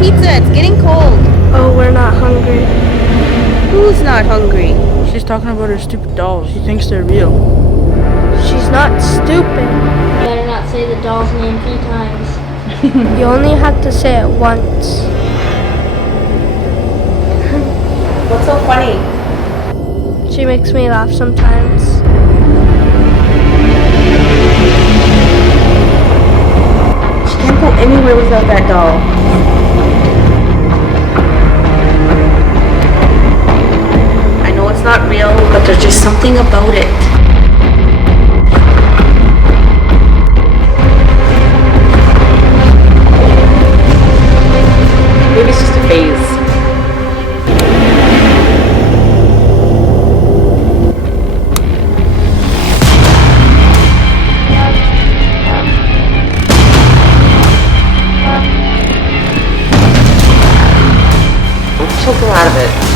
Pizza, it's getting cold. Oh, we're not hungry. Who's not hungry? She's talking about her stupid dolls. She thinks they're real. She's not stupid. Better not say the doll's name 3 times. You only have to say it once. What's so funny? She makes me laugh sometimes. She can't go anywhere without that doll. I know it's not real, but there's just something about it. Maybe it's just a phase. She'll grow out of it.